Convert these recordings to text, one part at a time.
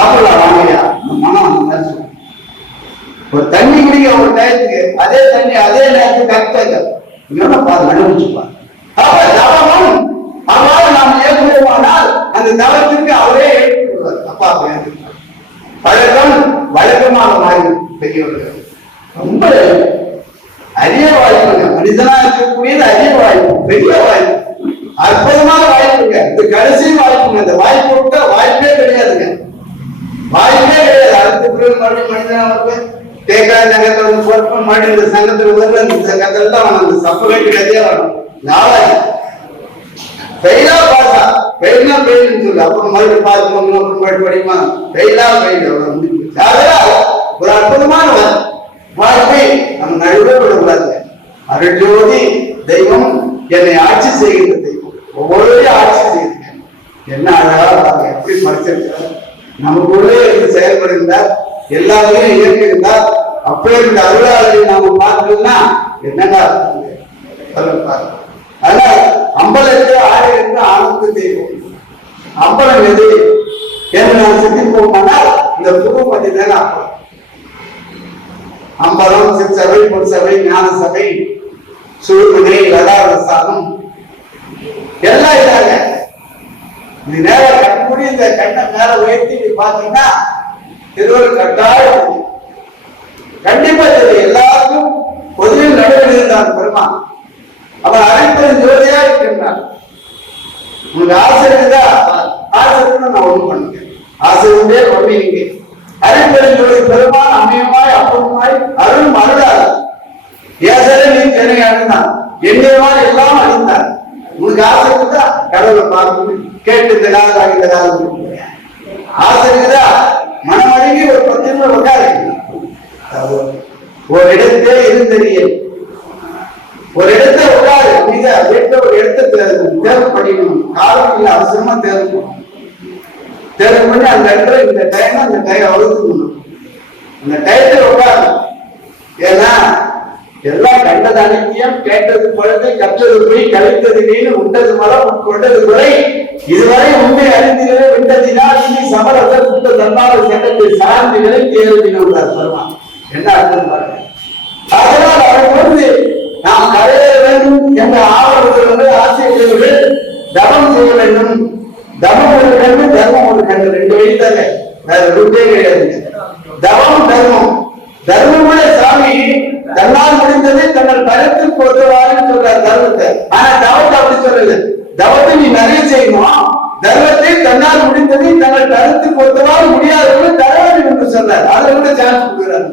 சாப்பிடலாம் வாங்கயா, மனம் அந்த மாதிரி சொல்லும். ஒரு தண்ணி குடிக்க ஒரு டயத்துக்கு அதே தண்ணி அதே நேரத்துக்கு கரெக்டாக அனுபவிச்சுப்பார். அப்ப தவமும் அவ்வாறு நாம் ஏற்படுமானால் அந்த தவத்திற்கு அவரே ஏற்றுக்கொள்வார். அப்பா பழக்கம் வழக்கமாக மாறி பெரியவர்கள் ரொம்ப அரிய வாய்ப்புங்க. மனிதனா இருக்கக்கூடியது அரிய வாய்ப்பு, பெரிய வாய்ப்பு, அற்புதமான வாய்ப்புங்க. இந்த கடைசி வாய்ப்புங்க. இந்த வாய்ப்பு விட்ட வாய்ப்பே கிடையாதுங்க, வாய்ப்பே கிடையாது. அடுத்த பிறகு மறுபடியும் மனிதனா தேக்காய் சங்கத்துல வந்து போட்டு மறுபடியும் இந்த சங்கத்துல வந்து இந்த சங்கத்துல தான் அந்த சப்பரேட் கதையா வரும். நாளாகி பெயிலா பாசா, பெயில்னா பெயில்னு சொல்லு. அப்புறம் மறுபடியும் பார்க்கணும், அப்புறம் மறுபடியும் படிமா பெயிலா பெயில் அவ்வளவு முடிஞ்சு. ஒரு அற்புதமான வாழ்க்கை நம்ம நடுவே விடக்கூடாது. அருள்ஜோதி தெய்வம் என்னை ஆட்சி செய்கின்ற தெய்வம், ஒவ்வொருவரையும் ஆட்சி செய்கிறேன். என்ன அழகா எப்படி படிச்சிருக்கிறார், நமக்குள்ளே இருந்து செயல்படுகின்றார், எல்லாத்தையும் இயக்குகின்றார். அப்பே இந்த அருளாளரை நாம பார்த்தோம்னா என்னங்க அதனால அம்பலத்தை ஆடுகின்ற ஆனந்த தெய்வம். அம்பலம் எது என்று நான் சிந்திப்போமானால் இந்த புது பற்றி தானே அப்பலம். அம்பலம், சிற்சபை, பொற்சபை, ஞான சபை, சூழ்நிலை, லதாவசானம் எல்லாம் இதாங்க. இது நேரம் கட்டக்கூடிய இந்த கண்ணை மேல உயர்த்தி பாத்தீங்கன்னா திருவள்ளுவர் கட்டாயம் கண்டிப்பா தெரியும். எல்லாருக்கும் பொதுவில் நடுவில் இருந்தார் பெருமான். அவன் அனைப்பதும் ஜோதியா இருக்கின்றான். உங்களுக்கு ஆசை இருக்குதா, ஆசை இருக்குன்னு நான் ஒண்ணு பண்ணுங்க. ஆசை உண்டே பண்ணுவீங்க. அனைப்பதும் ஜோதி பெருமான் அமையமாய் அப்பமாய் அருள் அருளார் ஏசரே நீ சென்னை அழுந்தான் என்னையமாய் எல்லாம் அழிந்தார். உங்களுக்கு ஆசை இருக்குதா, கடவுளை பார்க்கணும், கேட்டு இந்த காலம் இந்த காலம் ஆசை இருக்குதா, மனம் அடங்கி ஒரு 10 நிமிடம் உட்காரு. ஒரு இடத்தே இருந்தறியல், ஒரு இடத்தை உட்காரு. வீட்டுல ஒரு இடத்தை தேர்வு பண்ணிக்கணும். காலம் இல்லை, அவசரமா தேர்வு பண்ணி அந்த இடத்துல இந்த டைம் அந்த டைம் வகுத்துக்கணும். அந்த டயத்துல உட்காரு. ஏன்னா எல்லாம் கண்டது அனைத்தியம், கேட்டது குழந்தை, கற்றது போய், கலைத்தது நீனு, உண்டது மலம், கொண்டது குறை, இதுவரை உண்மை அறிந்திலே விட்டதினால் இனி சமரச சுத்த தன்மான சட்டத்தை சார்ந்துகளை தேர்வினார் பெருமான். என்ன அர்த்தம் பாருங்க. அதனால் அவர் வந்து நாம் கரையேற வேண்டும் என்ற ஆவணத்தில் ஆசிரியர்கள் தவம் செய்ய வேண்டும். தவம் ஒரு கண்டு, தர்மம் ஒரு கண்டு, 2 வழி தாங்க, வேற ரூட்டே கிடையாது. தவம் தர்மம். தர்மமுடைய சாமி தன்னால் முடிந்ததை தன்னால் கருத்துக்கு ஒத்துவாருன்னு சொல்றார் தர்மத்தை. ஆனா தவத்தை அப்படி சொல்லல. தவத்தை நீ நிறைய செய்யணும், தர்மத்தை தன்னால் முடிந்ததை தன்னால் கருத்துக்கு ஒத்துவாறு முடியாதவங்க தர வேண்டும் என்று சொல்றார். அதை விட சான்ஸ் கொடுக்கிறார்.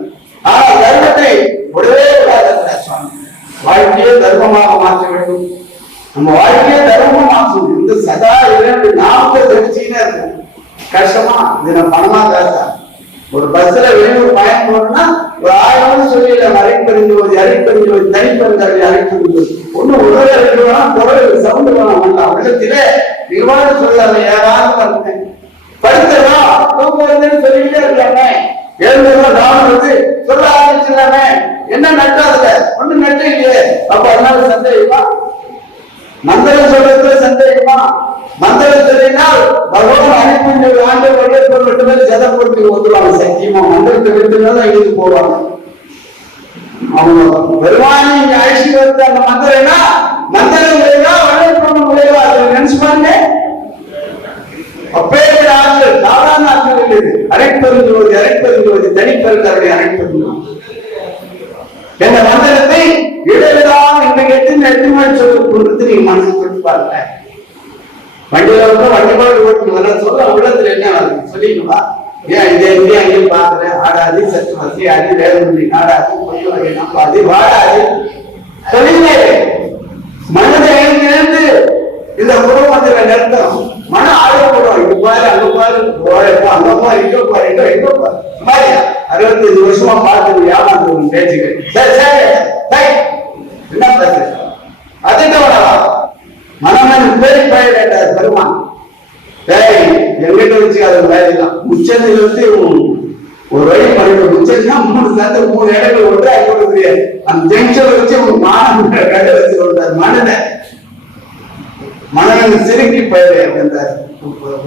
ஆனா தர்மத்தை உடவே விடாத சுவாமி. வாழ்க்கையை தர்மமாக மாற்ற வேண்டும். நம்ம வாழ்க்கையை தர்மமா மாற்றணும். இந்த சதா 40 தெரிச்சின்னா இருக்கும். கஷ்டமா இது நம்ம பணமா காசா? ஒரு பஸ்ல வெளியூர் பயணம் போறோம்னா ஒரு 1000 சொல்லல, அரைப்பறிஞ்சு அரைப்பறிஞ்சு தனிப்பறிஞ்சாடி அரைப்பறிஞ்சு ஒண்ணு உடல் அரைக்கணும், குரல் சவுண்டு பண்ண மாட்டான். உள்ளத்திலே நிர்வாக சொல்லாத யாராவது இருந்தேன் படுத்தவா தூக்கம் வருதுன்னு சொல்லிக்கிட்டே இருக்கலாமே, எழுந்தவா நானும் வந்து சொல்ல ஆரம்பிச்சிடலாமே, என்ன நட்டாதுல ஒண்ணு நட்டு இல்லையே. அப்ப அதனால சந்தேகமா? மந்திரம் சொல்றதுல சந்தேகமா? மந்திரம் சொல்லினால் பகவான் அனுப்பின்ற ஆண்டு வழியப்ப மட்டுமே ஜதப்பட்டு வந்துடுவாங்க. சத்தியமா மந்திரத்தை விட்டுனாதான் எழுதி போவாங்க. அவங்க பெருமானி இங்க அழிச்சு வருது. அந்த மந்திரம்னா மந்திரம் விளைவா வழியப்பண்ண விளைவா அதை நினைச்சு பாருங்க. அப்பேற்பட்ட ஆட்கள் சாதாரண ஆட்கள் இல்லது. அரைப்பெருஞ்சுவது தனிப்பெருந்தருடைய அரைப்பெருஞ்சு என்ற மந்திரத்தை இடையிலான இன்றைக்கு 8 மணி சொல்லி கொடுத்து நீங்க மனசு சொல்லி பாருங்க. வண்டியில வண்டி பாட்டு ஓட்டு வர சொல்ல உள்ளத்துல என்ன வருது சொல்லிடுவா. ஏன் இதே இங்கே அங்கேயும் பாக்குறேன், ஆடாது சத்து வசி அடி வேலை நாடாது கொஞ்சம் வகை நம்பாது வாடாது சொல்லிங்க. மனதை எழுந்து இந்த குடும்பத்துல நிறுத்தம் மன ஆர்வப்படும். இங்க பாரு அங்க பாரு ஓழைப்போ அங்க பாரு இங்க பாரு எங்க பாரு மாதிரி 65 வருஷமா பார்த்து ஏமாந்து பேச்சுக்கு சரி சரி சரி என்ன பேசு அதுக்கு மனமன் பேரி பயிர் பெருமான் எங்கிட்ட வச்சு அது வேலைதான். உச்சத்தில் வந்து ஒரு வழி பண்ணிட்டு உச்சன்னா 3 சத்து 3 இடங்கள் ஒன்று ஐநூறு அந்த ஜங்ஷன் வச்சு மானம் கட்ட வச்சு வந்தார். மனமன் சிறுக்கி பயிர்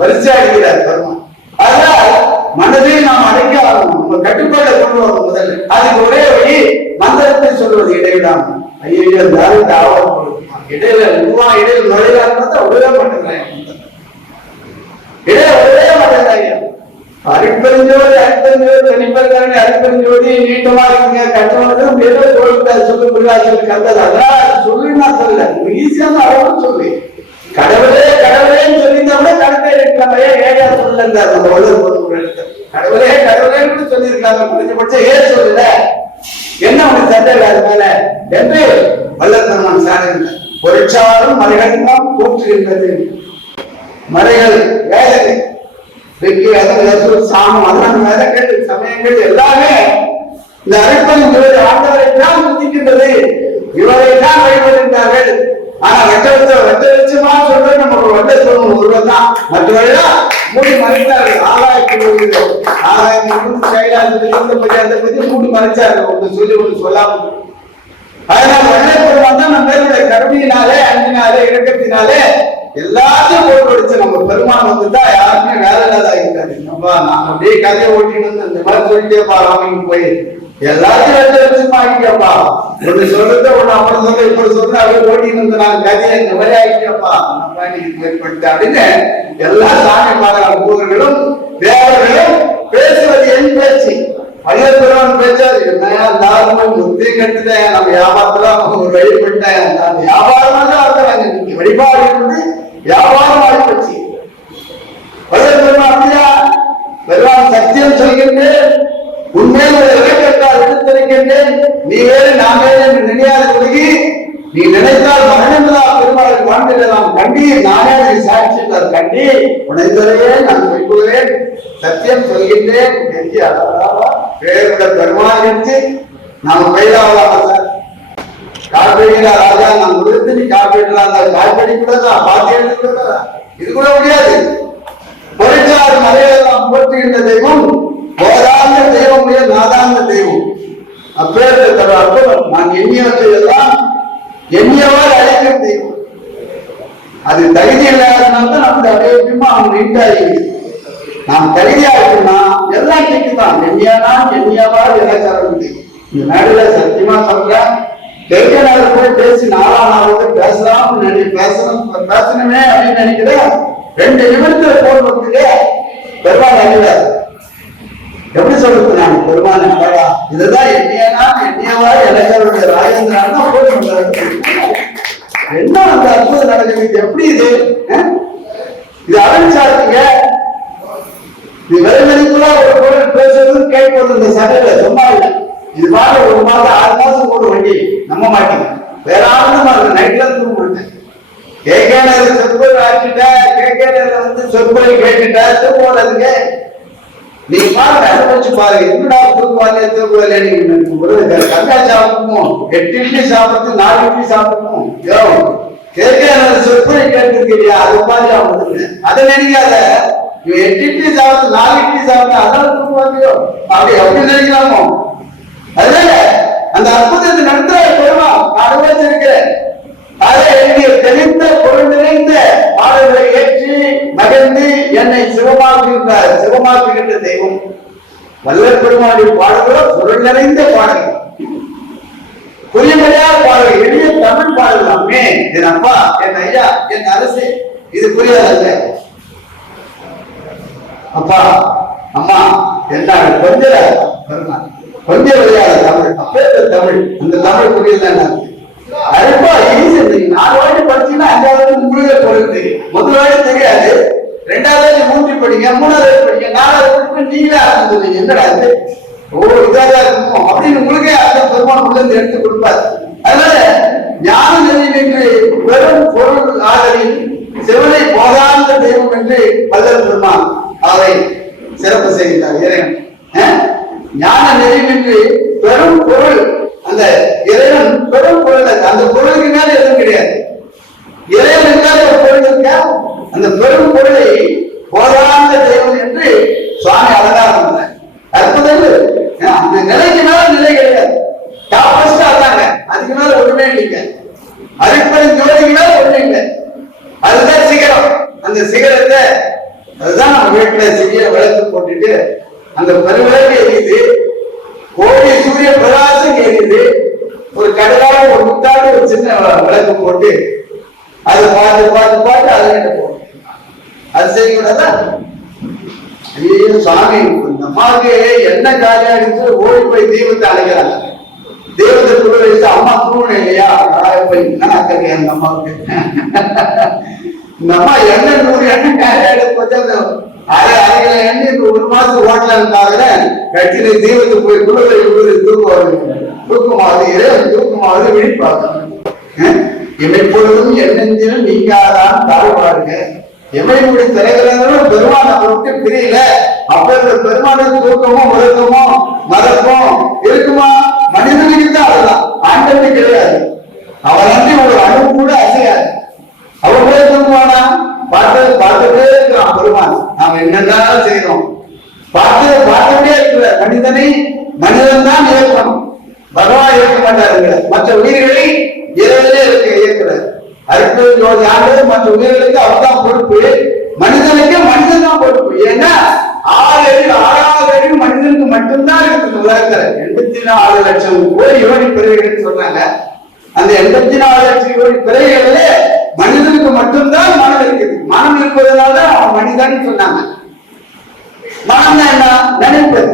வரிசை அடிக்கிறார் பெருமான். அதனால் மனதை நாம் அடைக்க நம்ம கட்டுப்பாட்டை கொண்டு வரும் முதல்ல. அதுக்கு ஒரே வழி மந்திரத்தை சொல்வது இடைவிடாம. ஐயோ இந்த ஆவணம் இடையில இடையில நுழையான்னு பார்த்தா விடவே மாட்டேங்கிறாங்க. இடையில விடவே மாட்டேங்கிறாங்க. அரிப்பெருஞ்சோதி தனிப்பெருங்காரணி அரிப்பெருஞ்சோதி நீட்டமா இருக்குங்க கட்டணம் ஏதோ கோயில் சொல்லு முருகாசல் கண்டது அதெல்லாம் சொல்லு நான் சொல்லல. ஈஸியான அளவு சொல்லு. கடவுளே கடவுளேன்னு சொல்லியிருந்தா கடவுளே இருக்காங்க. ஏன் சொல்லல அந்த கடவுளே கடவுளேன்னு சொல்லியிருக்காங்க. குறைஞ்சபட்சம் ஏன் சொல்லல என்ன உனக்கு சந்தேகம் அது மேல என்று வல்லத்தனமான சாடுகின்ற பொருட்சாலும் மலைகள் தான் போற்றுகின்றது. மலைகள் வேதனை சாமம் அதனால வேதங்கள் சமயங்கள் எல்லாமே இந்த அரிப்பன் ஆண்டவரை தான் புதிக்கின்றது. இவரை தான் வழிபடுகின்றார்கள். ஆனா வெட்ட லட்சமா சொல்றது நம்ம வெட்ட சொல்லணும் ஒருவர் தான். மற்றவர்கள் மூடி மறைத்தார்கள். ஆகாயத்தில் கைலாசத்தை பத்தி மூடி மறைச்சார்கள். ஒன்று சொல்லி ஒன்று சொல்லாம. அதனால வெள்ளைப்பெருமான் தான் நம்மளுடைய கருணையினாலே அன்பினாலே இறக்கத்தினாலே எல்லாத்தையும் போட்டு நம்ம பெருமான் வந்துட்டா யாருக்குமே வேலை இல்லாத இருக்காது. நான் அப்படியே கதையை ஓட்டிட்டு வந்து இந்த மாதிரி சொல்லிட்டேப்பா ராமிக்கு போய் எல்லாத்தையும் ஆகிட்டேப்பா. ஒண்ணு சொல்றது ஒண்ணு அப்புறம் சொல்ல இப்படி சொல்றது அப்படியே ஓட்டிட்டு வந்து நான் கதையை இந்த மாதிரி ஆகிட்டேப்பா ஏற்படுத்த அப்படின்னு எல்லா சாமி பாடலாம் ஊர்களும் தேவர்களும் பேசுவது என் பேச்சு. வல்லபெருமான் பேச்சாரு என்னையா தாராளம் முத்தி கட்டுட்டேன் நம்ம வியாபாரத்துல ஒரு வழிபட்டேன் வியாபாரமாக ஆக்குறாங்க. இன்னைக்கு வழிபாடு இருந்து வியாபாரம் ஆகிப்போச்சு. வல்லபெருமான் அப்படியா பெருமான் சத்தியம் சொல்கின்றேன் உண்மையில் ஒரு இலக்கத்தால் எடுத்திருக்கின்றேன். நீ வேறு நான் வேறு என்று நினையாத ஒழுகி நீ நினைத்தால் மரணங்களா பெருமாளை வாழ்ந்துடலாம். கண்டி நானே சாட்சி கண்டி உனைந்தரையே நான் சொல்கிறேன் சத்தியம் சொல்கின்றேன் என்று பேருடைய பெருமாள் என்று நாம பயிராகலாமா சார்? காப்பீடுகிறா ராஜா நான் கொடுத்து நீ காப்பீடுலாம் காப்பீடு கூடதா பாத்தி எழுதுகிறதா இது கூட முடியாது. பொருட்சார் மலையெல்லாம் போற்றுகின்ற தெய்வம் போதாந்த தெய்வம் நாதாந்த தெய்வம். அப்பேற்பட்ட அற்புதம் நான் எண்ணியவற்றை எல்லாம் எண்ணியவாறு அழைக்கும் தெய்வம். அது தகுதி இல்லாதனால நமக்கு அடையமா அவங்க நீட்டாக நாம் தகுதியா இருக்குன்னா எல்லாம் கேட்குதான். எண்ணியானா எண்ணியவாறு இலக்காரம் தெய்வம். இந்த மேடையில சத்தியமா சொல்றேன். தெற்கனால போய் பேசி நாளாவது பேசலாம் பேசணுமே அப்படின்னு நினைக்கிறேன். 2 நிமிடத்துல போடுறதுக்கு பெருமாள் அறிவார். எப்படி சொல்றது நான் பெருமாள் நம்பரா இதுதான் எண்ணியனா எண்ணியவா இளைஞருடைய ராஜேந்திரன் என்ன அந்த அற்புதம் நடக்குது. எப்படி இது இது அலஞ்சாத்தீங்க. இது வெறுமணிக்குள்ள ஒரு பொருள் பேசுறது கேட்பது இந்த சபையில சும்மா இல்லை. இது மாதிரி 1 மாதம் 6 மாசம் போட வேண்டி நம்ப மாட்டீங்க. வேற ஆனந்தம் நைட்ல இருந்து போட்டேன் கேட்க சொற்பொழி ஆக்கிட்ட கேட்க சொற்பொழி கேட்டுட்டா போடுறதுக்கு நீ பாருங்க அனுபவிச்சு பாருங்க. என்னடா தூக்குவாங்க தூக்குவாங்க நீங்க கங்கா சாப்பிடணும் 8 இட்லி சாப்பிடுறது 4 இட்லி சாப்பிடணும் கேட்க சொற்பொழி கேட்டுருக்கிறியா அது மாதிரி அவங்க அதை நினைக்காத. 8 இட்லி சாப்பிட்டு 4 இட்லி சாப்பிட்டா அதான் தூக்குவாங்கயோ அப்படி நினைக்கலாமோ. அதனால அந்த அற்புதத்தை நடத்த பெருமா அனுபவிச்சிருக்கிறேன். அதை என்னுடைய தெளிந்த பொருள் நிறைந்த பாடல்களை ஏற்றி மகிழ்ந்து என்னை சிவமாக்குகின்ற தெய்வம் வல்லபெருமானுடைய பாடல்களோ பொருள் நிறைந்த பாடல்கள் புரியமையா பாடல்கள் எளிய தமிழ் பாடலாமே. என் அப்பா என் ஐயா என் அரசு இது புரியாதல்ல. அப்பா அம்மா என்ன கொஞ்சம் விளையாட தமிழ் அப்பேற்ற தமிழ் அந்த தமிழ் புரியல. அருப்பா ஈஸி. 4 வாட்டி படிச்சீங்கன்னா 5வது முழுக பொருள் முதல் வாட்டி தெரியாது. 2வது 3 படிங்க 3வது படிங்க 4வது படிக்க நீங்களே அர்த்தம் சொல்லுங்க. என்னடா இது இதாக இருக்கும் அப்படின்னு உங்களுக்கே அர்த்தம் பெருமான் உள்ள எடுத்து கொடுப்பாரு. அதனால ஞான நெறியில் என்று பெரும் பொருள் ஆதலில் சிவனை போதாந்த தெய்வம் என்று வல்லல் பெருமான் அவரை சிறப்பு செய்கிறார். இறைவன் ஞான நெறியில் என்று பெரும் பொருள் அந்த இறைவன் பெரும் பொருள் அந்த பொருளுக்கு மேல எதுவும் கிடையாது. இறைவன் ஒரு பொருள் இருக்க அந்த பெரும் பொருளை போதாந்த தெய்வம் என்று சுவாமி அலங்காரம் பண்றாங்க. அற்புதங்கள் அந்த நிலைக்கு மேல நிலை கிடையாது. அதாங்க அதுக்கு மேல ஒண்ணுமே இல்லைங்க. அரிப்பன் ஜோதிக்கு மேல ஒண்ணு இல்லை. அதுதான் சிகரம். அந்த சிகரத்தை அதுதான் நம்ம வீட்டுல சிறிய விளக்கு போட்டுட்டு ஒரு சின்ன விளக்கு போட்டு அதை பார்த்து அதுகிட்ட போகும். அது செய்யக்கூடாதா? ஐயோ சாமி, இந்த அம்மாவுக்கு என்ன காரியம் ஆயிடுச்சு, ஓடி போய் தெய்வத்தை அழைக்கிறாங்க. தெய்வத்தை கூட வச்சு அம்மா தூணு இல்லையா, போய் என்ன அக்கறையா அந்த அம்மாவுக்கு. இந்த அம்மா எண்ணெய் 100 எண்ணெய் காரியம் அரை எண்ணெய் 1 மாசம் ஓட்டலான்னு கட்சியில தெய்வத்தை போய் குழுவை தூக்கமாவது விழிப்பாங்க. இமைப்பொழுதும் எண்ணெஞ்சிலும் நீங்காதான் தாழ்வாருங்க. எமையுடைய தலைவர்களும் பெருமான் அவரை விட்டு பிரியல. அப்ப இந்த பெருமானுக்கு தூக்கமும் உறக்கமும் மதப்பும் இருக்குமா? மனிதனுக்கு தான் அதுதான், ஆண்டவனுக்கு கிடையாது. அவன் வந்து ஒரு அணு கூட அசையாது. அவன் கூட தூக்குவானா? பார்த்துட்டே இருக்கிறான் பெருமான். நாம என்னென்ன செய்யறோம் பார்த்துட்டே இருக்கிற மனிதன் தான் இயக்கணும். பகவான் இயக்க மாட்டாருங்க. மற்ற உயிர்களை இரவிலே இயக்குறார். அடுத்த ஆண்டு மற்ற உயிர்களுக்கு அவர்தான் பொறுப்பு. மனிதனுக்கு மனிதன் தான் பொறுப்பு. ஏன்னா 6வது அறிவு மனிதனுக்கு மட்டும்தான் இருக்குது உலகத்துல. 84 லட்சம் கோடி யோனி பிறவிகள் சொல்றாங்க. அந்த 84 லட்சம் யோனி பிறவிகளிலே மனிதனுக்கு மட்டும்தான் மனம் இருக்குது. மனம் இருப்பதனால அவன் மனிதன் சொன்னாங்க. மனம் என்ன? நினைப்பது.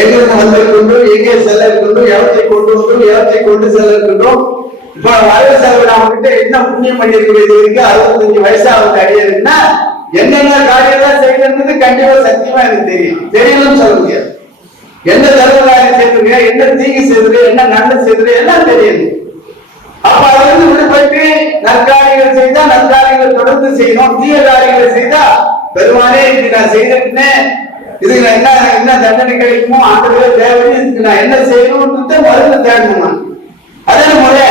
எங்கிருந்து வந்திருக்கின்றோம், எங்கே செல்ல இருக்கின்றோம், எவற்றை கொண்டு வந்தோம், எவற்றை கொண்டு செல்ல இருக்கின்றோம். இப்ப வரவு செலவு நாம கிட்ட என்ன புண்ணியம் பண்ணிருக்கிறது இருக்கு. 65 வயசாவது அடியா இருக்குன்னா என்னென்ன காரியம் செய்யறது கண்டிப்பா சத்தியமா எனக்கு தெரியலன்னு சொல்ல முடியாது. என்ன தர்ம காரியம் செய்யறீங்க, என்ன தீங்கு செய்யறது, என்ன நல்லது செய்யறது எல்லாம் தெரியுது. அப்ப அதுல இருந்து விடுபட்டு நற்காரியங்கள் செய்தா நற்காரியங்கள் தொடர்ந்து செய்யணும். தீய காரியங்களை செய்தா பெருமானே இதுக்கு நான் செய்திருக்கேன், இதுக்கு நான் என்ன தண்டனை கிடைக்குமோ ஆண்டவரே தேவை, இதுக்கு நான் என்ன செய்யணும்னு மருந்து தேடணும். அதே முறை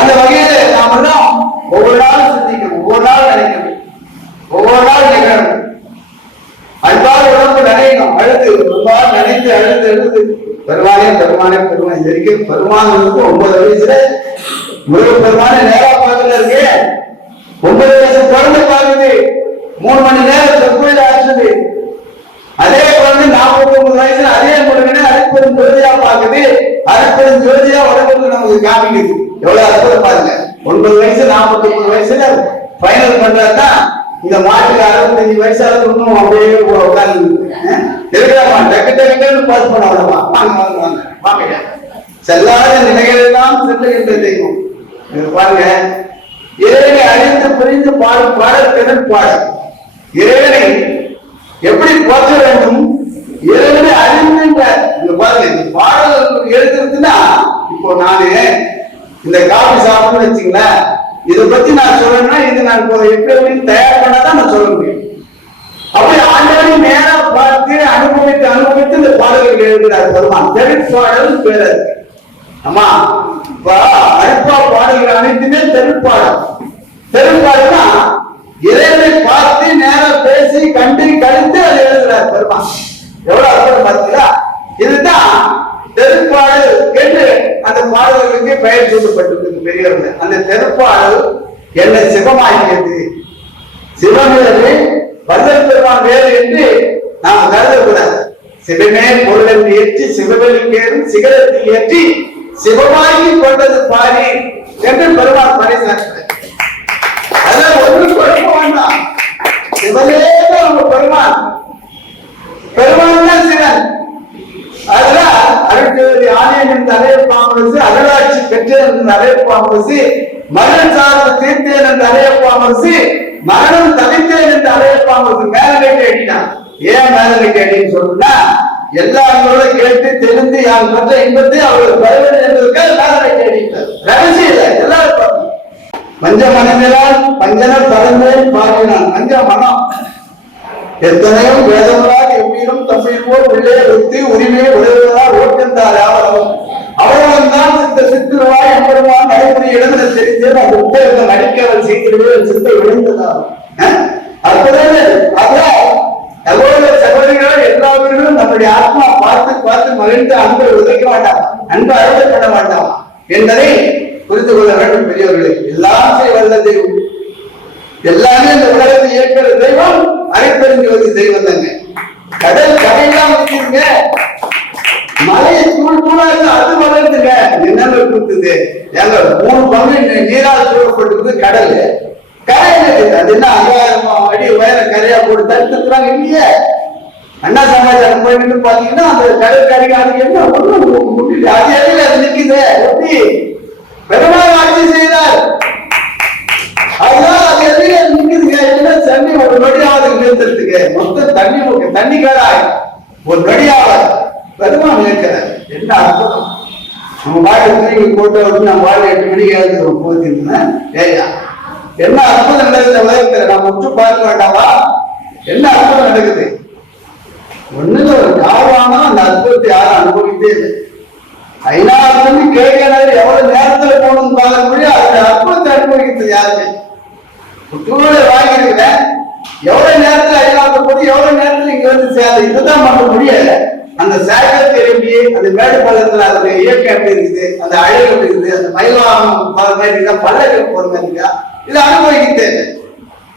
அந்த வகையில நாம தான் ஒவ்வொரு நாள் சிந்திக்கணும், ஒவ்வொரு நாள் நினைக்கணும், ஒவ்வொரு நாள் நிகழணும். அன்பால் உடம்பு நினைக்கணும், ரொம்ப நினைத்து அழுது பெருமானே இது வரைக்கும் பெருமானுக்கு 9 வயசுல முருகப்பெருமான நேரா பார்க்கல இருக்கு. 9 வயசு குழந்தை பார்க்குது, 3 மணி நேரம் செப்பையில ஆச்சுது. அதே குழந்தை 49 வயசுல அதே முருகனை அரைப்பெரும் ஜோதியா பார்க்குது. அரைப்பெரும் ஜோதியா உடம்புக்கு நமக்கு காமிக்குது. எவ்வளவு அற்புதம் பாருங்க. 9 வயசு 49 வயசுல பைனல் பண்றாருன்னா இந்த மாட்டுக்கு 65 வயசாவது இன்னும் அப்படியே உட்கார்ந்து இருக்கலாமா? டக்கு பாஸ் பண்ண விடமா? வாங்க செல்லாத நிலைகளெல்லாம் செல்லுகின்ற தெய்வம். பாருங்க, இறைவனை அழிந்து புரிந்து பாடும் பாடல் திறன் பாடல். இறைவனை எப்படி போற்ற வேண்டும், இறைவனை அழிந்துன்ற பாருங்க. இந்த பாடல் எழுதுறதுன்னா இப்போ நானு இந்த காபி சாப்பிடணும்னு வச்சுங்களேன், இதை பத்தி நான் சொல்லணும்னா இது நான் எப்படி தயார் பண்ணாதான் நான் சொல்ல முடியும். அப்படி ஆண்டவனை நேரா பார்த்து அனுபவித்து இந்த பாடல்கள் எழுதுகிறார் பெருமான். தெருப்பாடல் பேர். ஆமா, இப்ப அனுப்பா பாடல்கள் அனைத்துமே தெருப்பாடல். தெருப்பாடல்னா இறைவனை பார்த்து நேரா பேசி கண்டு கழித்து அதை எழுதுகிறார் பெருமான். எவ்வளவு அற்புதம் பார்த்தீங்களா? இதுதான் தெருப்பாடல் என்று அந்த பாடல்களுக்கு பெயர் சூட்டப்பட்டிருக்கு பெரியவர்கள். அந்த தெருப்பாடல் என்ன சிவமாகிறது, சிவமே வல்லல் பெருமான் வேறு என்று நாம் கருதக்கூடாது. சிவமே பொருளை ஏற்றி சிவவெளிக்கேறும் சிகரத்தில் ஏற்றி சிவமாகி கொண்டது பாரி என்று பெருமான் பரிசாற்றார். அதெல்லாம் ஒன்று குழப்ப வேண்டாம். சிவனே பெருமான், பெருமான் தான் சிவன். அதெல்லாம் அருட்பேரி ஆணையம் என்று அழைப்பாமரசு, அருளாட்சி பெற்றேன் என்று அழைப்பாமரசு, மரணம் சார்ந்த தீர்த்தேன் என்று அழைப்பாமரசு, மரணம் தவித்தேன் என்று அழைப்பாமரசு. மேலனை கேட்டினான். ஏன் மேலனை கேட்டீன்னு சொன்னா, எல்லாரோட கேட்டு தெரிந்து யார் மற்ற இன்பத்தை அவர்கள் பருவன் என்பதற்காக மேலனை கேட்டார். ரகசியம் இல்லை, எல்லாரும் பார்க்கணும். பஞ்ச மனங்களால் பஞ்சன பரந்தேன் பாடினான். பஞ்ச மனம் எத்தனையோ வேதங்களால் எவ்வீரும் தம்மில்வோர் உள்ளே ஒத்து உரிமையை உடையவர்களால் ஓட்டந்தார் யாவரும் அவர்களும் தான் சித்திருவாய் எம்பெருமான் நடைமுறை இடங்களை தெரிந்தேன். அந்த உத்தேவத்தை நடிக்கவன் செய்திருவே சித்தை விழுந்ததாகும். சகோதரிகள் எல்லாவர்களும் நம்முடைய ஆத்மா பார்த்து மகிழ்ந்து அன்பை உதைக்க வேண்டாம், அன்பை அழுத பண்ண வேண்டாம் என்பதை புரிந்து கொள்ள வேண்டும் பெரியவர்களே. எல்லாம் செய்வல்ல தெய்வம், எல்லாமே இந்த உலகத்தை இயக்கிற தெய்வம் அரைப்பெருஞ்சோதி தெய்வம் தாங்க. கடல் கரையெல்லாம் வச்சிருங்க, மலையை மூணா இருந்து அது வளர்ந்துங்க என்னங்க கொடுத்தது எங்க 3 பங்கு நீரால் சூழப்பட்டிருக்கு கடல். கரை இருக்குது அது என்ன 5000 அடி உயர கரையா போட்டு தடுத்துக்கிறாங்க இல்லையே. அண்ணா சமாஜம் போயிட்டு பாத்தீங்கன்னா அந்த கடல் கரைக்கான என்ன ஒண்ணும் முடியல. அது எதில் அது நிக்குது. எப்படி பெருமாள் ஆட்சி செய்தார் அதுதான் அது எதிலே நிக்குதுங்க. என்ன தண்ணி ஒரு நொடியாவது நிறுத்துறதுக்கு மொத்தம் தண்ணி கேடாய் ஒரு நொடியாவது பெருமாள் நிற்கிறார். என்ன அற்புதம். நம்ம வாழ்க்கை தூங்கி போட்டு விட்டு நம்ம வாழ்க்கை 8 மணிக்கு எழுதுறோம் போத்தீங்கன்னா ஏயா என்ன அற்புதம் நடக்குது உலகத்துல. நம்ம உற்று பார்க்க வேண்டாமா என்ன அற்புதம் நடக்குது. ஒண்ணுல ஒரு யாருவானா அந்த அற்புதத்தை யாரும் அனுபவித்தே இல்லை. ஐநாவது கேட்கிறது எவ்வளவு நேரத்துல போகணும்னு பார்க்க முடியும். அந்த அற்புதத்தை அனுபவிக்கிறது யாருமே வாங்கிருக்க எவ்வளவு நேரத்துல ஐநாவது போது எவ்வளவு நேரத்துல இங்க வந்து சேரும். இதுதான் பண்ண முடியல. அந்த சேகர் திரும்பி அந்த மேடு பள்ளத்துல அந்த இயற்கை எப்படி இருக்குது, அந்த அழகு எப்படி இருக்குது, அந்த மயிலாகம் பல்லக்கு போற மாதிரி இதை அனுபவிக்க.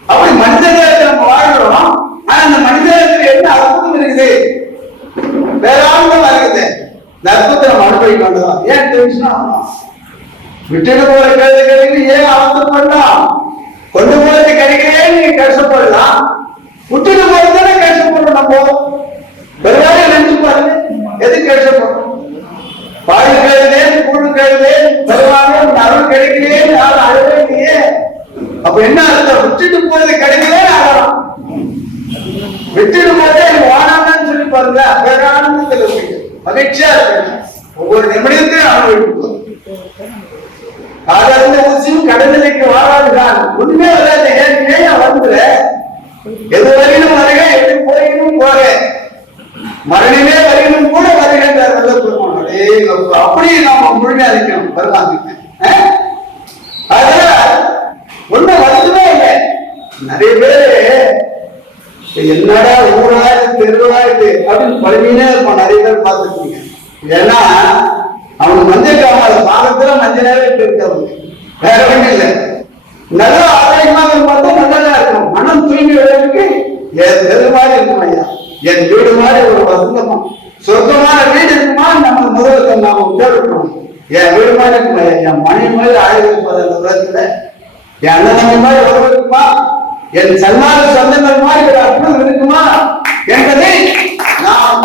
அப்படி மனிதர்கள் நம்ம வாழ்கிறோம். ஆனா அந்த மனிதர்கள் என்ன அற்புதம் இருக்குது வேறாந்தமா இருக்குது. இந்த அற்புதத்தை நம்ம அனுபவிக்க வேண்டாம். ஏன் டென்ஷன் ஆகணும். விட்டுட்டு போற கேள்வி ஏன் அவசரப்படலாம். கொண்டு போறது கிடைக்கிறேன் நீங்க கஷ்டப்படலாம். விட்டுட்டு போறதுதானே கஷ்டப்படணும். நம்ம பெருவாரி நினைச்சு பாருங்க எது கஷ்டப்படும். பாடு கேள்வி கூடு கேள்வி பெருவாங்க அருள் கிடைக்கிறேன் யாரும் அழுவே இல்லையே. அப்ப என்ன அர்த்தம். விட்டுட்டு போறது கிடைக்கவே ஆகலாம். விட்டுட்டு போதே எனக்கு வானான்னு சொல்லி பாருங்க வேற ஆனந்தத்துல மகிழ்ச்சியா இருக்கு. ஒவ்வொரு நிமிடத்தையும் அனுபவிக்கும். காலத்துல ஊசியும் கடநிலைக்கு வாழாதுதான் உண்மையே வராது. ஏற்கனவே வந்துற எது வரையிலும் வருக எப்படி போயினும் போறேன் மரணமே வரையிலும் கூட வருகின்ற அப்படியே நாம முழுமையா இருக்கணும். வரலாங்க அதனால ஒன்னும் வருதுமே இல்லை. நிறைய பேரு என்னடா ஊராயிரம் தெருவாயிட்டு அப்படின்னு பழமையினே இருப்பான். நிறைய பேர் பார்த்துருக்கீங்க. ஏன்னா அவனுக்கு மஞ்சள் காமால பாகத்துல மஞ்சள் நேரம் இருக்கவங்க வேற ஒன்றும் இல்லை. நல்ல ஆரோக்கியமாக பார்த்தா நல்லதா இருக்கும். மனம் தூய்மை விளைவுக்கு என் தெரு மாதிரி இருக்கும். ஐயா என் வீடு மாதிரி ஒரு வசந்தமா சொர்க்கமான வீடு இருக்குமா நம்ம முதல்ல நாம உத்தரவிட்டோம். என் வீடு மாதிரி இருக்குமா, என் மனைவி மாதிரி ஆயுத இருப்பது அந்த உலகத்துல, என் அண்ணன் மாதிரி உறவு இருக்குமா, என் சன்மாத சொந்தங்கள் மாதிரி ஒரு அற்புதம் இருக்குமா என்பதை நாம்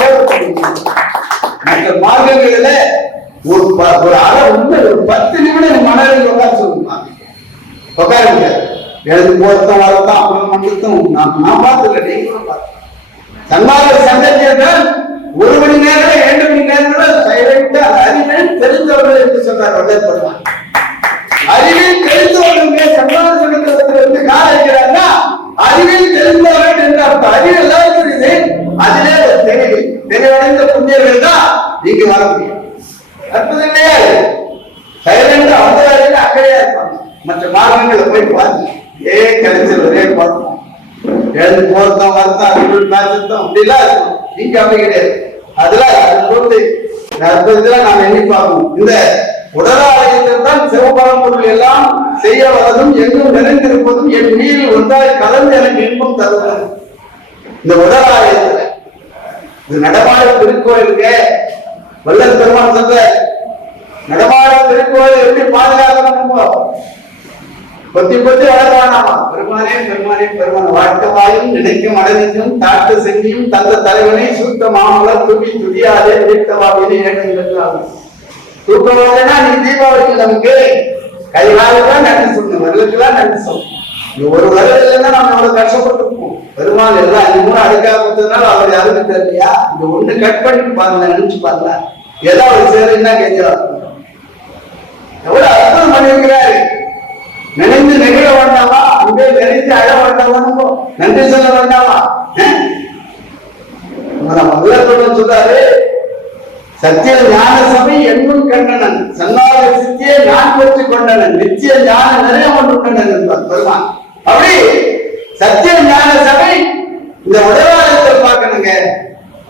மற்ற மார்க்கங்களில ஒரு அரை உண்மை ஒரு 10 நிமிடம் மனதில் உட்கார சொல்லுமா உட்காருங்க. எழுது போர்த்தம் வரத்தான் அப்புறம் மன்றத்தும் நான் பார்த்துக்க நீங்களும் பார்த்து சன்மாத சந்ததியர்கள் 1 மணி நேரம் 2 மணி நேரம் சைலண்டா அறிவில் தெரிந்தவர்கள் என்று சொன்னார் வல்லற்பெருமான். அறிவில் தெரிந்தவர்கள் சன்மாத சங்கத்திலிருந்து கால இருக்கிறாங்கன்னா அறிவில் தெரிந்தவர்கள் என்று அர்த்தம். அறிவு எல்லாம் இருக்குது. அதிலே தெளிவடைந்த புண்ணியர்கள் தான் நீங்க வர முடியும். அற்புதம் இல்லையா. சைலண்டா அந்த வேலையில அக்கறையா இருப்பாங்க. மற்ற மார்க்கங்களை போய் பாருங்க. கிடைச்சல் ஒரே பார்ப்போம். எழுந்து போறதும் வரத்தான் பேசத்தான் அப்படிலாம் இருக்கும். இங்க அப்படி கிடையாது. அதெல்லாம் அற்புதத்துல நாம் எண்ணி பார்க்கணும். இந்த உடலாலயத்தில் தான் சிவபரம்பொருள் எல்லாம் செய்ய வரதும் எங்கும் நிறைந்திருப்பதும் என் நீரில் ஒன்றாய் கலந்து எனக்கு இன்பம் தருவது இந்த உடலாலயத்துல. இது நடமாட திருக்கோயிலுக்கு வல்லல் பெருமான் சொல்ற நடமாட திருக்கோயில் எப்படி பாதுகாக்கணும். பொத்தி பொத்தி வளர்வானாமா. பெருமானே பெருமானே பெருமான வாழ்க்கவாயும் நினைக்கும் அடனிக்கும் தாட்டு செஞ்சியும் தந்த தலைவனை சூத்த மாமலர் துடி துடியாதே வீட்டவாவினை ஏற்றாகும். தூக்கவாதனா நீ தீபாவளிக்கு நமக்கு கைகாலெல்லாம் நன்றி சொல்லணும். வரலுக்கெல்லாம் நன்றி சொல்லணும். ஒரு வரல் இல்லைன்னா நம்ம அவ்வளவு கஷ்டப்பட்டுருப்போம். பெருமாள் எல்லாம் 5 முறை அடுக்கா கொடுத்ததுனால அவர் யாருக்கு தெரியலையா. இந்த ஒண்ணு கட் பண்ணி பாருங்க, நினைச்சு பாருங்க. ஏதாவது சேருன்னா கேட்கிறா எவ்வளவு அற்புதம் பண்ணிருக்கிறாரு. நினைந்து நெகிழ வேண்டாமா, அங்கே நினைத்து அழ வேண்டாமா, நன்றி சொல்ல வேண்டாமா. சொல்றாரு சத்திய ஞான சபை என்னும் கண்டனன் சன்னாத சித்தியை நான் பெற்று கொண்டனன் நிச்சய ஞான நிறைய ஒன்று கண்டனன் என்பார் பெருமான். அப்படி சத்திய ஞான சபை இந்த வடவாளத்தில் பார்க்கணுங்க.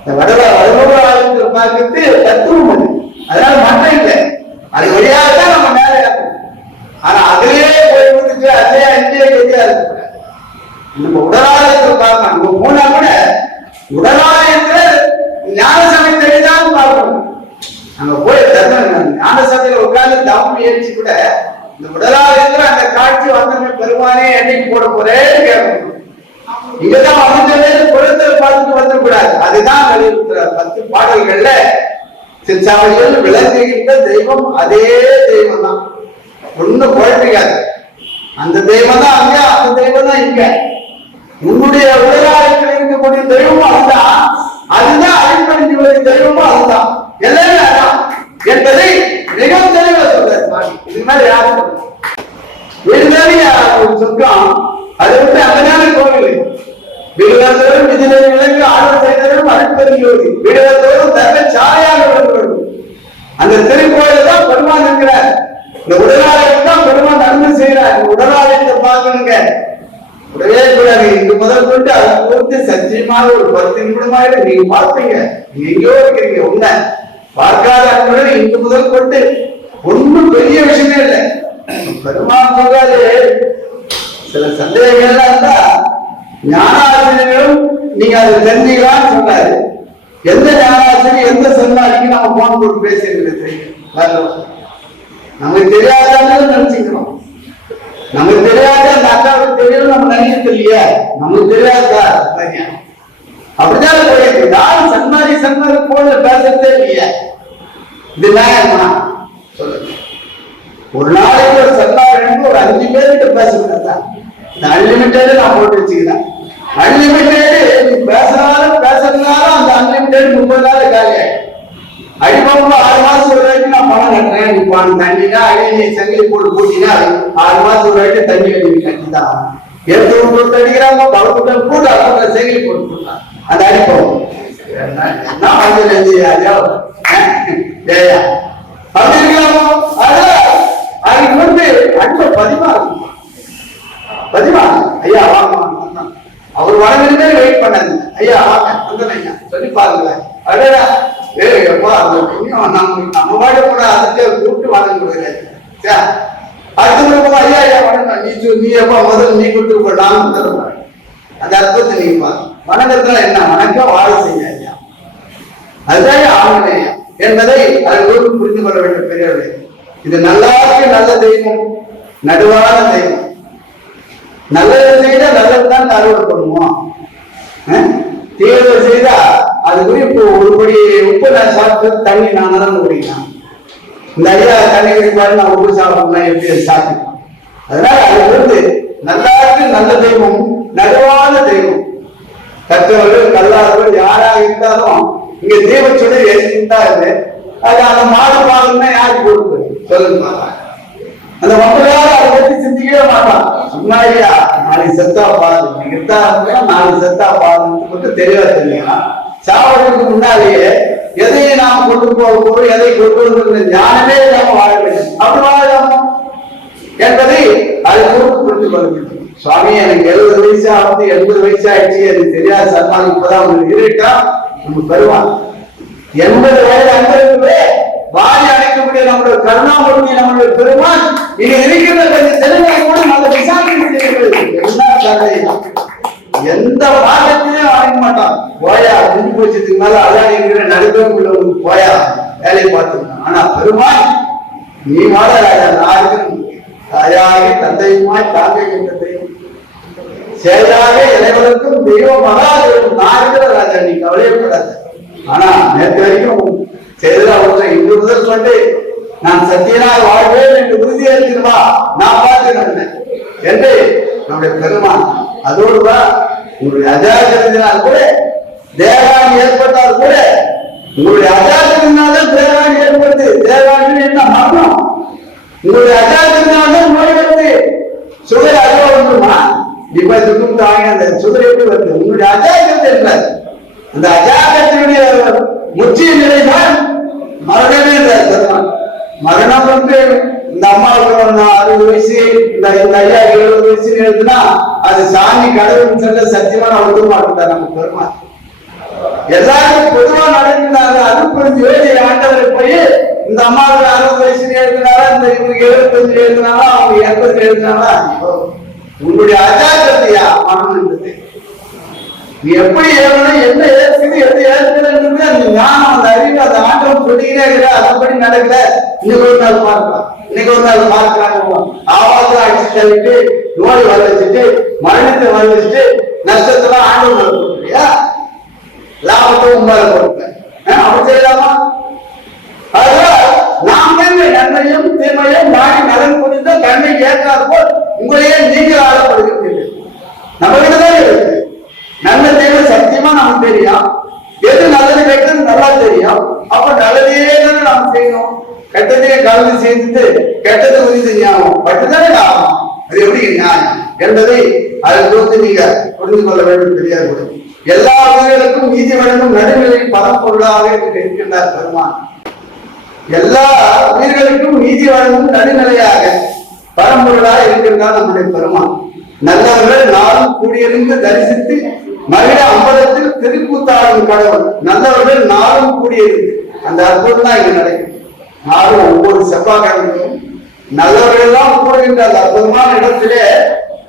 இந்த வடவாளத்தில் பார்க்கறது தத்துவம் அது. அதனால மாற்றம் இல்லை. அது வழியாகத்தான் நம்ம மேலே. ஆனா அதிலே போய் வந்துட்டு அதே அஞ்சே கதியா இருக்கு. நம்ம உடலாலயத்தில் பார்க்கணும். நம்ம போனா கூட உடலாலயத்துல ஞான சபை தெரிஞ்சாலும் பார்க்கணும். நம்ம முயற்சி கூட இந்த உடலாக அந்த காட்சி வந்தமே பெருமானே என்னைக்கு போட போறேன்னு கேட்கணும். இங்கதான் வந்துட்டே குழந்தை பார்த்துட்டு வந்துடக்கூடாது. அதுதான் வலியுறுத்துறார் 10 பாடல்கள்ல. திருச்சாவடியில் விளங்குகின்ற தெய்வம் அதே தெய்வம் தான், ஒண்ணும் குழப்பிக்காது. அந்த தெய்வம் தான் அங்க, அந்த தெய்வம் தான் இங்க. உன்னுடைய உலகாலத்தில் இருக்கக்கூடிய தெய்வமும் அதுதான், அதுதான் அடிப்படை தெய்வமும் அதுதான், எல்லாமே அதான் என்பதை மிகவும் தெளிவாக சொல்றாரு. இது மாதிரி யாரும் வீடுதானே ஒரு சொர்க்கம், அதை விட்டு அங்கதான கோவில். வீடுகளோடும் விதிலை விலங்கு ஆர்வம் செய்தவரும் அருட்பெருஞ்சோதி வீடுகளோடும் தர்ம சாயாக விளங்குவது. அந்த திருக்கோயில் தான் பெருமான் இருக்கிறார். இந்த உடலாளர்கள் தான் பெருமான் நன்மை செய்யறார். இந்த உடலாளத்தை பார்க்கணுங்க, உடவே கூடாது. இங்கு முதல் கொண்டு அதை பொறுத்து சத்தியமாக ஒரு 10 நிமிடமாக நீங்க பார்ப்பீங்க. நீங்க எங்கேயோ இருக்கிறீங்க, உண்மை பார்க்காத அன்புடன் இங்கு முதல் கொண்டு ஒன்றும் பெரிய விஷயமே இல்லை. பெருமான் சொல்றாரு, சில சந்தேகங்கள்லாம் இருந்தா ஞானாசிரியர்களும் நீங்க அதை தெரிஞ்சுக்கலாம்னு சொன்னாரு. எந்த ஞானாசிரியர் எந்த சன்மாதிக்கு நம்ம போன் போட்டு பேசியிருக்கிறது நமக்கு தெரியாதான்னு நினைச்சுக்கிறோம். நமக்கு தெரியாத அந்த அக்காவுக்கு தெரியும் நம்ம நினைக்கிறது இல்லையா, நமக்கு தெரியாதா அப்படிதான் போயிருக்கு. யாரும் சன்மாதி போல பேசுறதே இல்லையா, இது நியாயமா சொல்லுங்க. ஒரு நாளைக்கு ஒரு சன்மாதி ஒரு 5 பேர்கிட்ட பேசுறதா அன்லிமிட்டட் நான் போட்டு வச்சுக்கிறேன். அன்லிமிட்டட் நீ பேசினாலும் பேசுறதுனாலும் அந்த அன்லிமிட்டட் 30 நாள் காலியா அடிப்பா 6 மாசம் ஒரு வாட்டி நான் பணம் கட்டுறேன். நீ தண்ணினா அடி நீ செங்கலி போட்டு பூட்டினா 6 மாசம் ஒரு வாட்டி தண்ணி கட்டி கட்டிதான் எடுத்து போட்டு அடிக்கிறாங்க. பழக்கூட்டம் கூட அவங்க செங்கலி போட்டு போட்டான் அந்த அடிப்போம் என்ன வந்து ஐயா அப்படி இருக்கலாமோ? அதுக்கு வந்து அன்பை பதிமா ஐயா வாங்க அவர் வளர்ந்து வெயிட் பண்ணாங்க. ஐயா வாங்க ஐயா சொல்லி பாருங்களேன். அடடா எப்பா நம்ம வாட கூட அதுக்கு கூப்பிட்டு வணங்க முடியாது. அடுத்த ஐயா ஐயா வணக்கம் நீ எப்பா முதல்ல நீ கொடுத்து போடலாம் தருவாங்க. அந்த அர்த்தத்தை நீங்க பாருங்க. வணக்கத்துல என்ன வணக்கம் வாழ செய்ய ஐயா, அதுதான் ஆகணையா என்பதை அதோடு புரிந்து கொள்ள வேண்டும் பெரியவர்களே. இது நல்லாருக்கு நல்ல தெய்வம், நடுவான தெய்வம். நல்லது செய்தா நல்லதுதான் அறுவடை பண்ணுவோம், தீவிர செய்தா அது குறிப்பு ஒருபடி உப்பு நான் சாப்பிட்டு தண்ணி நான் தான் குடிக்கலாம். இந்த ஐயா தண்ணி குடிப்பாரு நான் உப்பு சாப்பிடணும் எப்படி சாப்பிடலாம். அதனால அது வந்து நல்லாருக்கு நல்ல தெய்வம், நடுவான தெய்வம். கற்றவர்கள் கல்லாதவர்கள் யாராக இருந்தாலும் இங்க தெய்வச்சொல்லை இருந்தாரு. அது அந்த மாடு பாருன்னா யாருக்கு கொடுப்பு சொல்லுங்க. அந்த மக்களால் அதை பற்றி சிந்திக்கவே மாட்டான். முன்னாடியா நாளைக்கு செத்தா பாரு, இருந்தா நாளைக்கு செத்தா பாருன்னு மட்டும் தெளிவா தெரியும். சாவதுக்கு முன்னாலேயே எதையை நாம் கொண்டு போக போறோம், எதை கொண்டு வந்து ஞானமே இல்லாம வாழ வேண்டும். அப்படி வாழலாமா என்பதை அதை குறித்து புரிந்து கொள்ள வேண்டும். சுவாமி எனக்கு 70 வயசு ஆகுது, 80 வயசு ஆயிடுச்சு, எனக்கு தெரியாது சர்மான் இப்பதான் உங்களுக்கு இருக்கா நம்ம பெறுவான். 80 வயது அன்பர்களே வாரி அடைக்கக்கூடிய நம்முடைய கருணாமூர்த்தி நம்முடைய பெருமான் இங்க இருக்கின்ற கொஞ்சம் தெளிவாக கூட நல்ல விசாரணை செய்கிறது. எந்த பாகத்திலையும் அடைக்க மாட்டான். போயா முடிஞ்சு போச்சதுக்கு மேல அதான் இருக்கிற நடுக்கக்குள்ள போயா வேலையை பார்த்துருக்கான். ஆனா பெருமான் நீ வாழ ராஜா, நான் இருக்கிறேன். தாயாகி தந்தையுமாய் தாங்குகின்ற தெய்வம், செயலாக இறைவனுக்கும் தெய்வம் மகாதேவம் நான் இருக்கிற ராஜா, நீ கவலையப்படாத. ஆனா நேற்று வரைக்கும் செய்தா ஒன்றை இன்று முதல் கொண்டு நான் சத்தியனால் வாழ்வேன் என்று உறுதியேற்றிருவா நான் பார்க்கிறேன் என்று நம்முடைய பெருமான். அதோடுதான் உங்களுடைய அஜாக்கிரத்தினால் கூட தேவாணி ஏற்பட்டால் கூட உங்களுடைய அஜாக்கிரத்தினால்தான் தேவாணி ஏற்படுது. தேவாணி என்ன மரணம்? உங்களுடைய அஜாக்கிரத்தினால்தான் நோய் வருது. சுகர் அஜோ வந்துமா இப்ப துக்கம் தாங்க அந்த சுகர் எப்படி வருது? உங்களுடைய அஜாக்கிரத்தை இல்லை. அந்த அஜாக்கிரத்தினுடைய முற்றிய நிலைதான் மரணமே. மரணம் வந்து இந்த அம்மாவுக்கு 60 வயசு, இந்த ஐயா 70 வயசு எழுதுனா அது சாமி கடவுள் சொல்ல சத்தியமான ஒழுக்க மாட்டார் நம்ம பெருமாள். எல்லாரும் பொதுவா நடக்கிறாங்க. அது புரிஞ்சு வேண்டிய ஆண்டவரை போய் இந்த அம்மாவுக்கு 60 வயசு எழுதினாரா, இந்த இவருக்கு 75 எழுதினாரா, அவங்க 80 எழுதினாரா, உங்களுடைய அஜாக்கிரதையா மரணம் என்பது. நீ எப்படி ஏறணும், என்ன ஏற்குது, எது ஏற்கிறது அந்த ஞானம், அந்த அறிவு, அந்த ஆண்டவன் சொல்லிக்கிட்டே இருக்கிற அதன்படி நடக்கல. இன்னும் ஒரு நாள் பார்க்கலாம். இன்னைக்கு ஒரு நாள் பார்க்கிறாங்க, ஆவாத அடிச்சு தள்ளிட்டு நோய் வர வச்சுட்டு மரணத்தை வர வச்சுட்டு நஷ்டத்தெல்லாம் ஆண்டவர்கள் போட்டுறியா, லாபத்தை உண்மையில போட்டுப்பேன் அப்படி செய்யலாமா? அதனால நாமே நன்மையும் தீமையும் நாடி நலன் கொடுத்த தன்னை ஏற்றாது போல் உங்களையே நீங்கள் ஆளப்படுகிறீர்கள். நம்ம கிட்டதான் இருக்கு. நல்ல தீமை சத்தியமா நமக்கு தெரியும், எது நல்லது கெட்டது நல்லா தெரியும். அப்ப நல்லதே தானே நாம் செய்யணும். கெட்டதையே கலந்து செய்துட்டு கெட்டது உரிந்து ஞாபகம் பட்டுதானே லாபம். அது எப்படி நியாயம் என்பதை அதை குறித்து நீங்க புரிந்து கொள்ள வேண்டும். தெரியாது எல்லா உயிர்களுக்கும் நீதி வழங்கும் நடுநிலையில் பரம்பொருளாக இருக்கின்றார் பெருமான். எல்லா உயிர்களுக்கும் நீதி வழங்கும் நடுநிலையாக பரம்பொருளாக இருக்கின்றார் நம்முடைய பெருமான். நல்லவர்கள் நாளும் கூடியிருந்து தரிசித்து மகிழ அம்பலத்தில் திருக்கூத்தாடும் கடவுள். நல்லவர்கள் நாளும் கூடியிருந்து அந்த அற்புதம் தான் இங்க நடக்கும். நாளும் ஒவ்வொரு செவ்வாய்க்கிழமையும் நல்லவர்கள் எல்லாம் கூடுகின்ற அந்த அற்புதமான இடத்திலே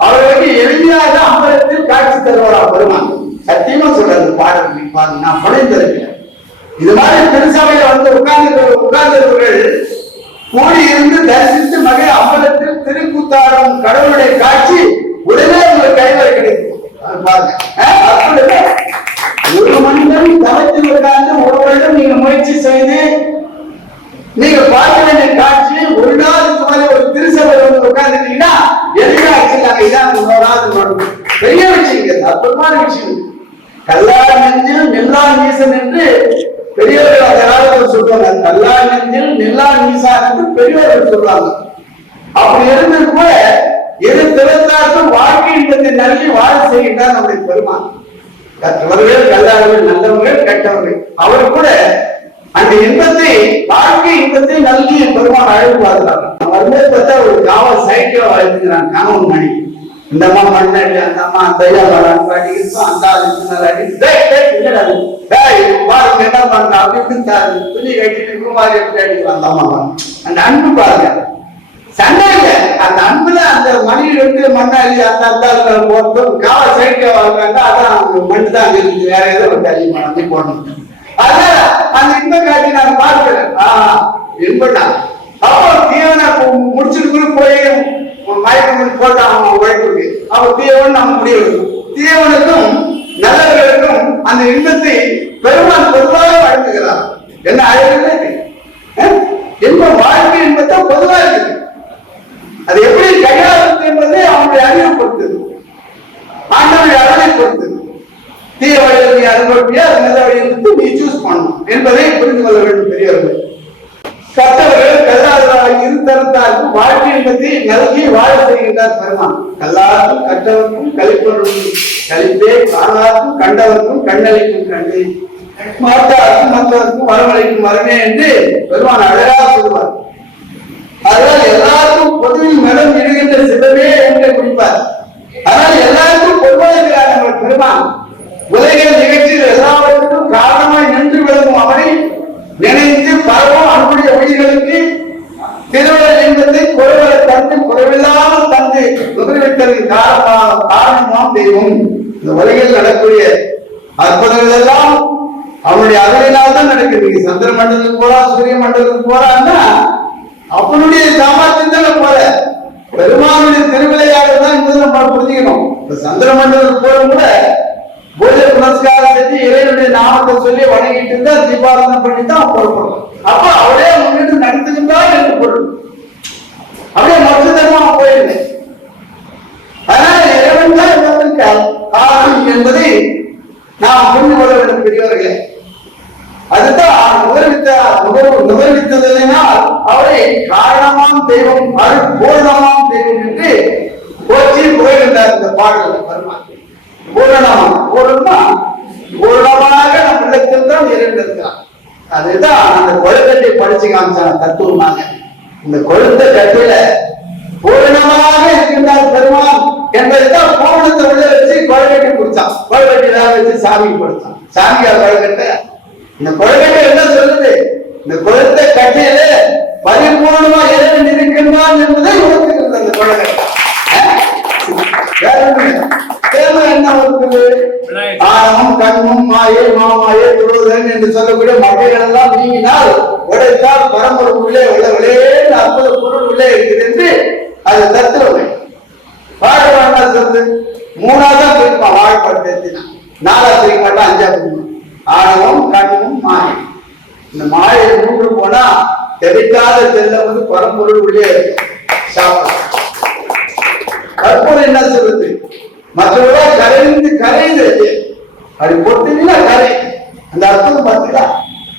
அவர்களுக்கு எளிமையாக அம்பலத்தில் காட்சி தருவாரா பெருமான். சத்தியமா சொல்றது பாடல் பாருங்க, நான் படைந்திருக்கிறேன். இது மாதிரி திருசபையில வந்து உட்கார்ந்தவர்கள் கூடியிருந்து தரிசித்து மகிழ அம்பலத்தில் திருக்கூத்தாடும் கடவுளுடைய காட்சி உடனே உங்களுக்கு கைவரை கிடைக்கும். பாருங்க, ஒரு மனிதன் தவத்தில் உட்கார்ந்து ஒரு வருடம் நீங்க முயற்சி செய்து நீங்க பார்க்க வேண்டிய காட்சி ஒரு நாளுக்கு மாதிரி ஒரு திருசபை வந்து உட்கார்ந்துட்டீங்கன்னா எளிமையா வச்சிருக்காங்க. இதான் பெரிய விஷயம், அற்புதமான விஷயம். கல்லார் நெஞ்சில் நெல்லான் நீசன் என்று பெரியவர்கள் அந்த காலத்தில் சொல்றாங்க. கல்லார் நெஞ்சில் நெல்லான் நீசா என்று பெரியவர்கள் சொல்றாங்க. அப்படி இருந்து கூட எது திறந்தாலும் வாழ்க்கை என்பதை நல்கி வாழ செய்கின்றார் நம்முடைய பெருமான். கற்றவர்கள் கல்லாதவர்கள் நல்லவர்கள் கெட்டவர்கள் அவர் கூட அந்த இன்பத்தை வாழ்க்கை இன்பத்தை நல்கி பெருமான் அழைப்பு பார்க்கிறாங்க. வந்து பார்த்தா ஒரு காவல் சைக்கிள வாழ்த்துக்கிறான் கணவன் மணி. இந்த அம்மா மண்ணடி, அந்த அம்மா அந்த அடி அந்த அடி என்ன பண்ற அப்படி துணி கட்டிட்டு குமாரி எப்படி அடிக்கிறான் அந்த அம்மா. அந்த அன்பு பாருங்க, சண்டை இல்லை, அந்த அன்புல அந்த மணி எடுத்து மண்ணாளி அந்த அந்த போட்டு காவல் சைக்கிள வாழ்றாங்க. அதான் மண்ணு தான் இருக்கு, வேற ஏதோ ஒரு தள்ளி போடணும். அதனால அந்த இன்ப காட்சி நான் பார்க்கிறேன். இன்பா அப்போ தீவனை முடிச்சுட்டு போய் மயக்கம் போட்டான் அவன் உழைப்புக்கு. அவன் தீவன் நம்ம முடிவு. தீவனுக்கும் நல்லவர்களுக்கும் அந்த இன்பத்தை பெருமான் பொதுவாக வழங்குகிறார். என்ன அழகு இன்பம், வாழ்க்கை இன்பத்தை பொதுவாக இருக்கு. அது எப்படி கையாளுறது என்பது அவனுடைய அறிவு பொறுத்தது, ஆண்டவனுடைய அறிவை பொறுத்தது. தீய வழியில் நீ அனுபவியா நல்ல வழியிலிருந்து நீ சூஸ் பண்ணணும் என்பதை புரிந்து கொள்ள வேண்டும் பெரியவர்கள். கற்றவர்கள் கல்லாதவர்களாக இருந்தருந்தார்கள் வாழ்க்கை இன்பத்தை நல்கி வாழ செய்கின்றார் பெருமான். கல்லாருக்கும் கற்றவர்க்கும் கழிப்பவர்களும் கழிப்பே, காணாருக்கும் கண்டவர்க்கும் கண்ணளிக்கும் கண்ணே, மாற்றாருக்கும் மற்றவர்க்கும் வரவழைக்கும் வரமே என்று பெருமான் அழகாக சொல்லுவார். அதனால் எல்லாருக்கும் பொதுவில் மனம் இடுகின்ற சிவமே என்று குறிப்பார். அதனால் எல்லாருக்கும் பொதுவாக இருக்கிறார் நம்ம பெருமான். உலகில் நிகழ்ச்சிகள் எல்லாவற்றுக்கும் காரணமாய் நின்று விளங்கும் அவரை நினைத்து பரவும் அன்புடைய உயிர்களுக்கு திருவிழா என்பதை குறைவரை தந்து குறைவில்லாமல் தந்து நுகர்வித்தலின் காரணமாம் தெய்வம். இந்த உலகில் நடக்கூடிய அற்புதங்கள் எல்லாம் அவனுடைய அருளினால் தான் நடக்குது. நீங்க சந்திர மண்டலத்துக்கு போறா, சூரிய மண்டலத்துக்கு போறான்னா அவனுடைய சாமர்த்தியம் தானே போற. பெருமானுடைய திருவிளையாக தான் என்பதை நம்ம புரிஞ்சுக்கணும். இப்ப சந்திர மண்டலத்துக்கு போற கூட பூஜை புனஸ்காரம் செஞ்சு இறைவனுடைய நாமத்தை சொல்லி வணங்கிட்டு இருந்தா தீபாராதனை பண்ணி தான் பொருட்படும். அப்ப அவரே முன்னிட்டு நடத்துகின்றார் என்று பொருள். அப்படியே மொத்தமா போயிடுது. அதனால இறைவன் தான் காரணம் என்பதை நாம் புரிந்து கொள்ள வேண்டும் பெரியவர்களே. அதுதான் நுகர்வித்ததினால் அவரை காரணமாம் தெய்வம், அருள் பூர்ணமாம் தெய்வம் என்று போற்றி புகழ்கின்றார் இந்த பாடல் பெருமான். பூரணம் பூரணமாக நம் உள்ளத்தில் தான் இருந்திருக்கிறான். அதுதான் அந்த கொழுக்கட்டை படிச்சு காமிச்சாங்க தத்துவமாக. இந்த கொழுத்த கட்டில பூரணமாக இருக்கின்றார் பெருமான் என்பதுதான் பூரணத்தை உள்ள வச்சு கொழுக்கட்டை குடிச்சான். கொழுக்கட்டை வச்சு சாமி கொடுத்தான். சாமியா கொழுக்கட்டை. இந்த கொழுக்கட்டை என்ன சொல்லுது? இந்த கொழுத்த கட்டில பரிபூர்ணமா இறைவன் இருக்கின்றான் என்பதை உணர்த்துகிறது அந்த கொழுக்கட்டை. என்ன ஆழமும் கண்ணும் மாயை மாமாயை துருவதன் என்று சொல்லக்கூடிய மட்டைகள் எல்லாம் நீங்கினால் உடைத்தால் பரம்பொருள் உள்ளே உள்ளவளே அற்புத பொருள் உள்ளே இருக்குது என்று அது தத்துவமே. வாழ்க்கை சொல்றது மூணாதான் பிரிப்பான். வாழ்க்கை நாலா பிரிக்க மாட்டான், அஞ்சா பிரிப்பான். ஆணவம், கண்ணும், மாயை. இந்த மாயை மூன்று போனா தெரிக்காத செல்லும் பரம்பொருள் உள்ளே சாப்பிடும். கற்பூரம் என்ன சொல்றது? மற்றவர்களா கரைந்து கரைந்து அப்படி பொறுத்தீங்கன்னா கரை. அந்த அர்த்தம் பார்த்தீங்களா?